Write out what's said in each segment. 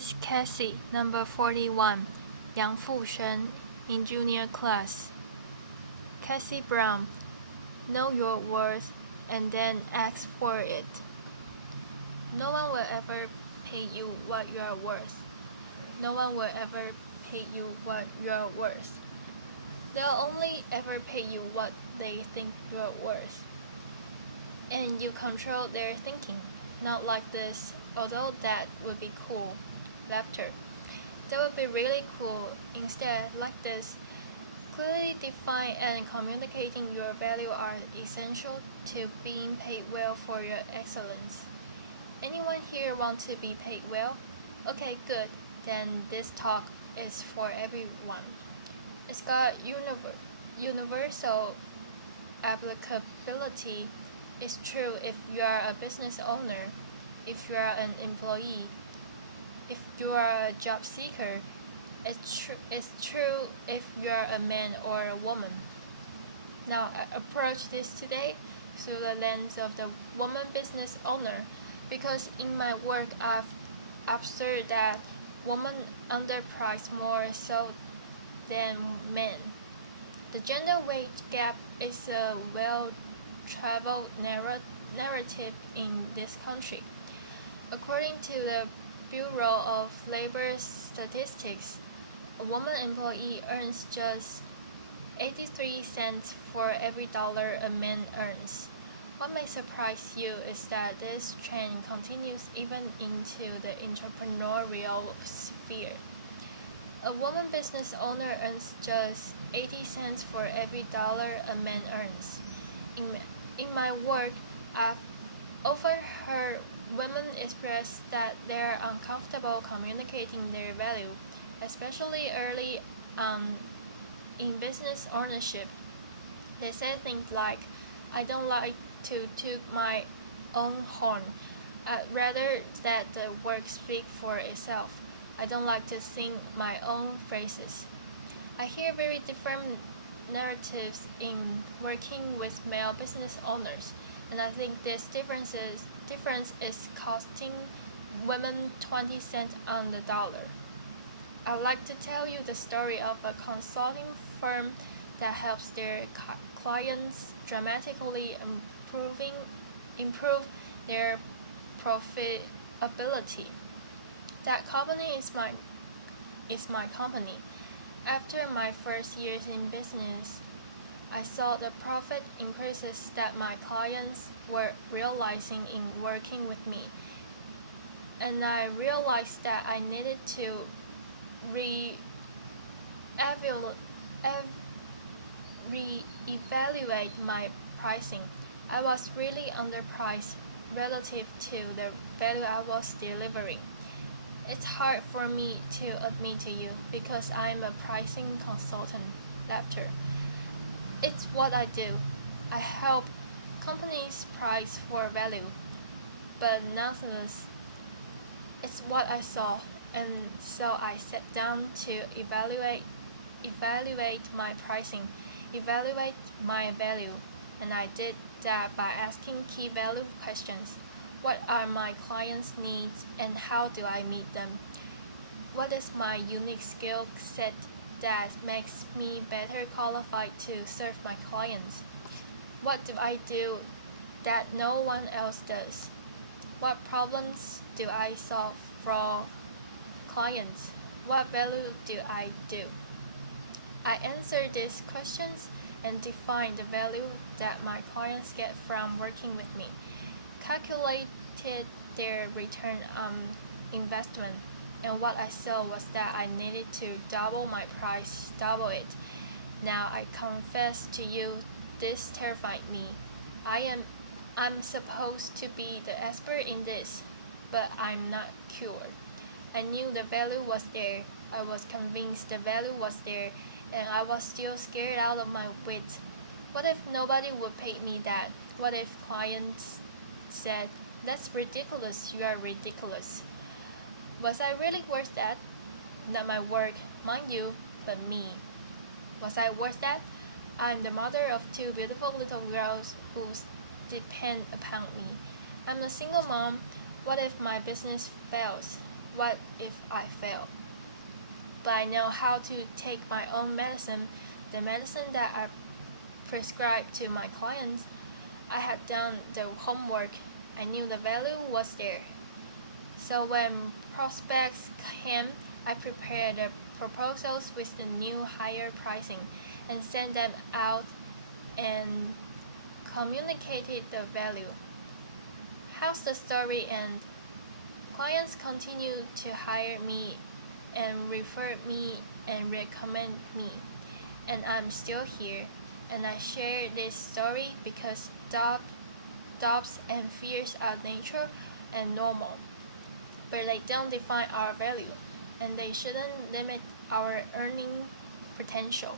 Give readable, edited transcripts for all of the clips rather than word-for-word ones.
is Cassie, number 41, Yang Fushen, in junior class. Cassie Brown, know your worth and then ask for it. No one will ever pay you what you are worth. No one will ever pay you what you are worth. They'll only ever pay you what they think you are worth. And you control their thinking. Not like this, although that would be cool. Laughter. That would be really cool. Instead, like this, clearly define and communicating your value are essential to being paid well for your excellence. Anyone here want to be paid well? Okay, good. Then this talk is for everyone. It's got universal applicability. It's true if you are a business owner, if you are an employee, if you are a job seeker. It's true if you are a man or a woman. Now I approach this today through the lens of the woman business owner, because in my work I've observed that women underprice more so than men. The gender wage gap is a well-traveled narrative in this country. According to the Bureau of Labor Statistics, a woman employee earns just 83 cents for every dollar a man earns. What may surprise you is that this trend continues even into the entrepreneurial sphere. A woman business owner earns just 80 cents for every dollar a man earns. In my work, I've overheard women express that they're uncomfortable communicating their value, especially early in business ownership. They say things like, I don't like to toot my own horn. I'd rather that the work speak for itself. I don't like to sing my own phrases. I hear very different narratives in working with male business owners, and I think this difference is costing women 20 cents on the dollar. I'd like to tell you the story of a consulting firm that helps their clients dramatically improve their profitability. That company is my company. After my first years in business, I saw the profit increases that my clients were realizing in working with me. And I realized that I needed to re-evaluate my pricing. I was really underpriced relative to the value I was delivering. It's hard for me to admit to you because I'm a pricing consultant. Laughter. It's what I do. I help companies price for value, but nonetheless, it's what I saw, and so I sat down to evaluate my pricing, evaluate my value, and I did that by asking key value questions. What are my clients' needs and how do I meet them? What is my unique skill set that makes me better qualified to serve my clients? What do I do that no one else does? What problems do I solve for clients? What value do I do? I answer these questions and define the value that my clients get from working with me, calculated their return on investment, and what I saw was that I needed to double my price, double it. Now I confess to you, this terrified me. I'm supposed to be the expert in this, but I'm not cured. I knew the value was there. I was convinced the value was there, and I was still scared out of my wits. What if nobody would pay me that? What if clients said, that's ridiculous, you are ridiculous? Was I really worth that? Not my work, mind you, but me. Was I worth that? I'm the mother of two beautiful little girls who depend upon me. I'm a single mom. What if my business fails? what if I fail? But I know how to take my own medicine, the medicine that I prescribe to my clients. I had done the homework. I knew the value was there. So when prospects came, I prepared the proposals with the new higher pricing and sent them out and communicated the value. How's the story end? Clients continue to hire me and refer me and recommend me, and I'm still here. And I share this story because doubts and fears are natural and normal, but they don't define our value, and they shouldn't limit our earning potential.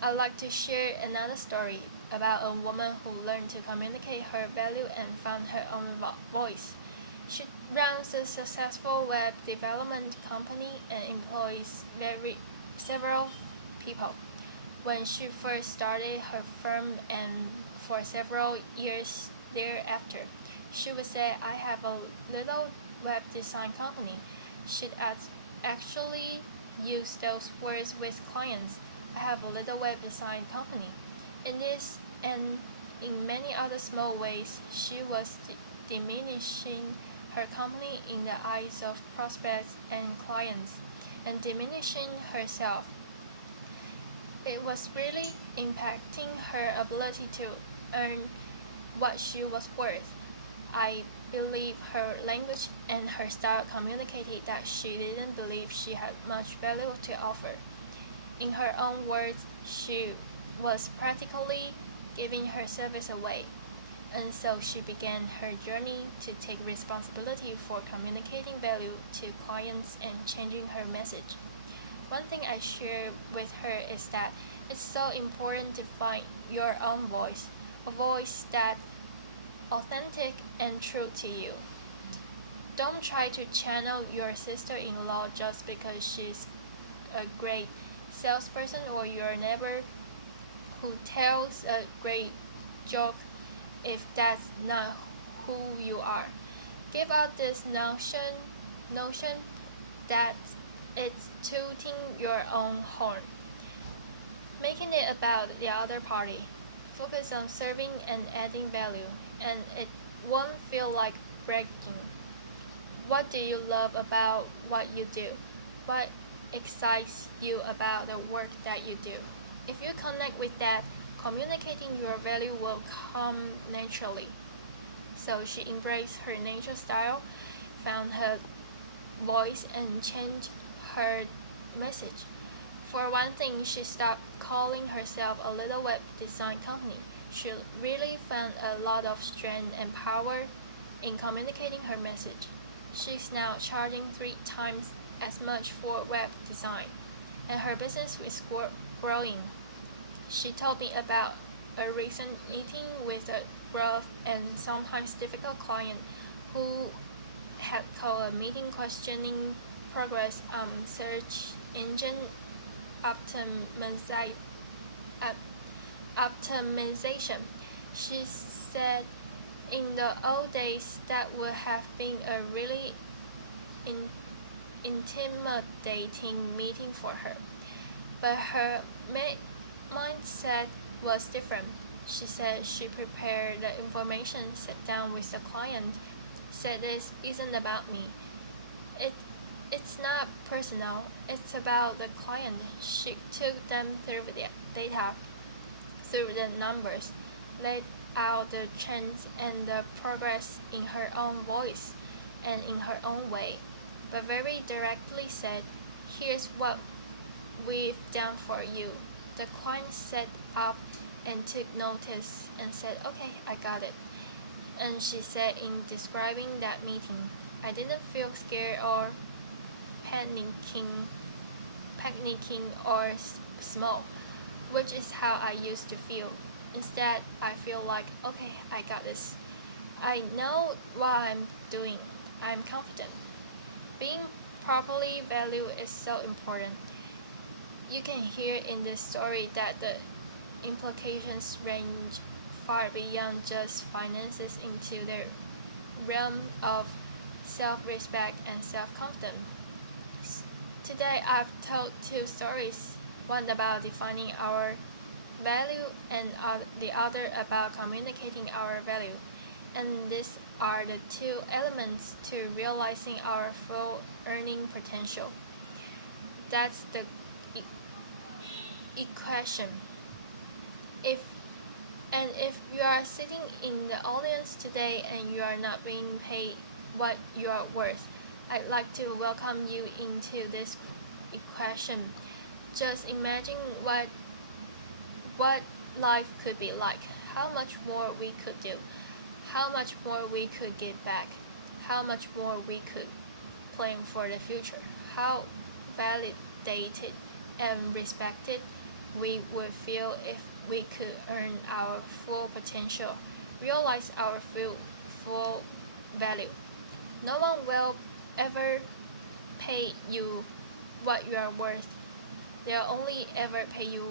I'd like to share another story about a woman who learned to communicate her value and found her own voice. She runs a successful web development company and employs several people. When she first started her firm and for several years thereafter, she would say, I have a little web design company. She'd actually use those words with clients. I have a little web design company. In this and in many other small ways, she was diminishing her company in the eyes of prospects and clients, and diminishing herself. It was really impacting her ability to earn what she was worth. I believe her language and her style communicated that she didn't believe she had much value to offer. In her own words, she was practically giving her service away. And so she began her journey to take responsibility for communicating value to clients and changing her message. One thing I share with her is that it's so important to find your own voice, a voice that's authentic and true to you. Don't try to channel your sister-in-law just because she's a great salesperson or your neighbor who tells a great joke if that's not who you are. Give out this notion that it's tooting your own horn, making it about the other party. Focus on serving and adding value, and it won't feel like bragging. What do you love about what you do? What excites you about the work that you do? If you connect with that, communicating your value will come naturally. So she embraced her natural style, found her voice, and changed her message. For one thing, she stopped calling herself a little web design company. She really found a lot of strength and power in communicating her message. She's now charging 3 times as much for web design, and her business is growing. She told me about a recent meeting with a rough and sometimes difficult client who had called a meeting questioning progress on search engine optimizi- optimization. She said in the old days that would have been a really in- intimidating meeting for her, but her mindset was different. She said she prepared the information, sat down with the client, said this isn't about me. It it's not personal, it's about the client. She took them through the data, through the numbers, laid out the trends and the progress in her own voice and in her own way, but very directly said, here's what we've done for you. The client sat up and took notice and said, okay, I got it. And she said in describing that meeting, I didn't feel scared or panicking, or small, which is how I used to feel. Instead, I feel like, okay, I got this. I know what I'm doing. I'm confident. Being properly valued is so important. You can hear in this story that the implications range far beyond just finances into the realm of self-respect, and self-confidence. Today I've told two stories, one about defining our value and the other about communicating our value. And these are the two elements to realizing our full earning potential. That's the equation. If if you are sitting in the audience today and you are not being paid what you are worth, I'd like to welcome you into this equation. Just imagine what life could be like, how much more we could do, how much more we could give back, how much more we could plan for the future, how validated and respected we would feel if we could earn our full potential, realize our full value. No one will ever pay you what you are worth. They'll only ever pay you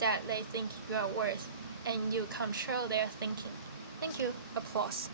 that they think you are worth, and you control their thinking. Thank you. Applause.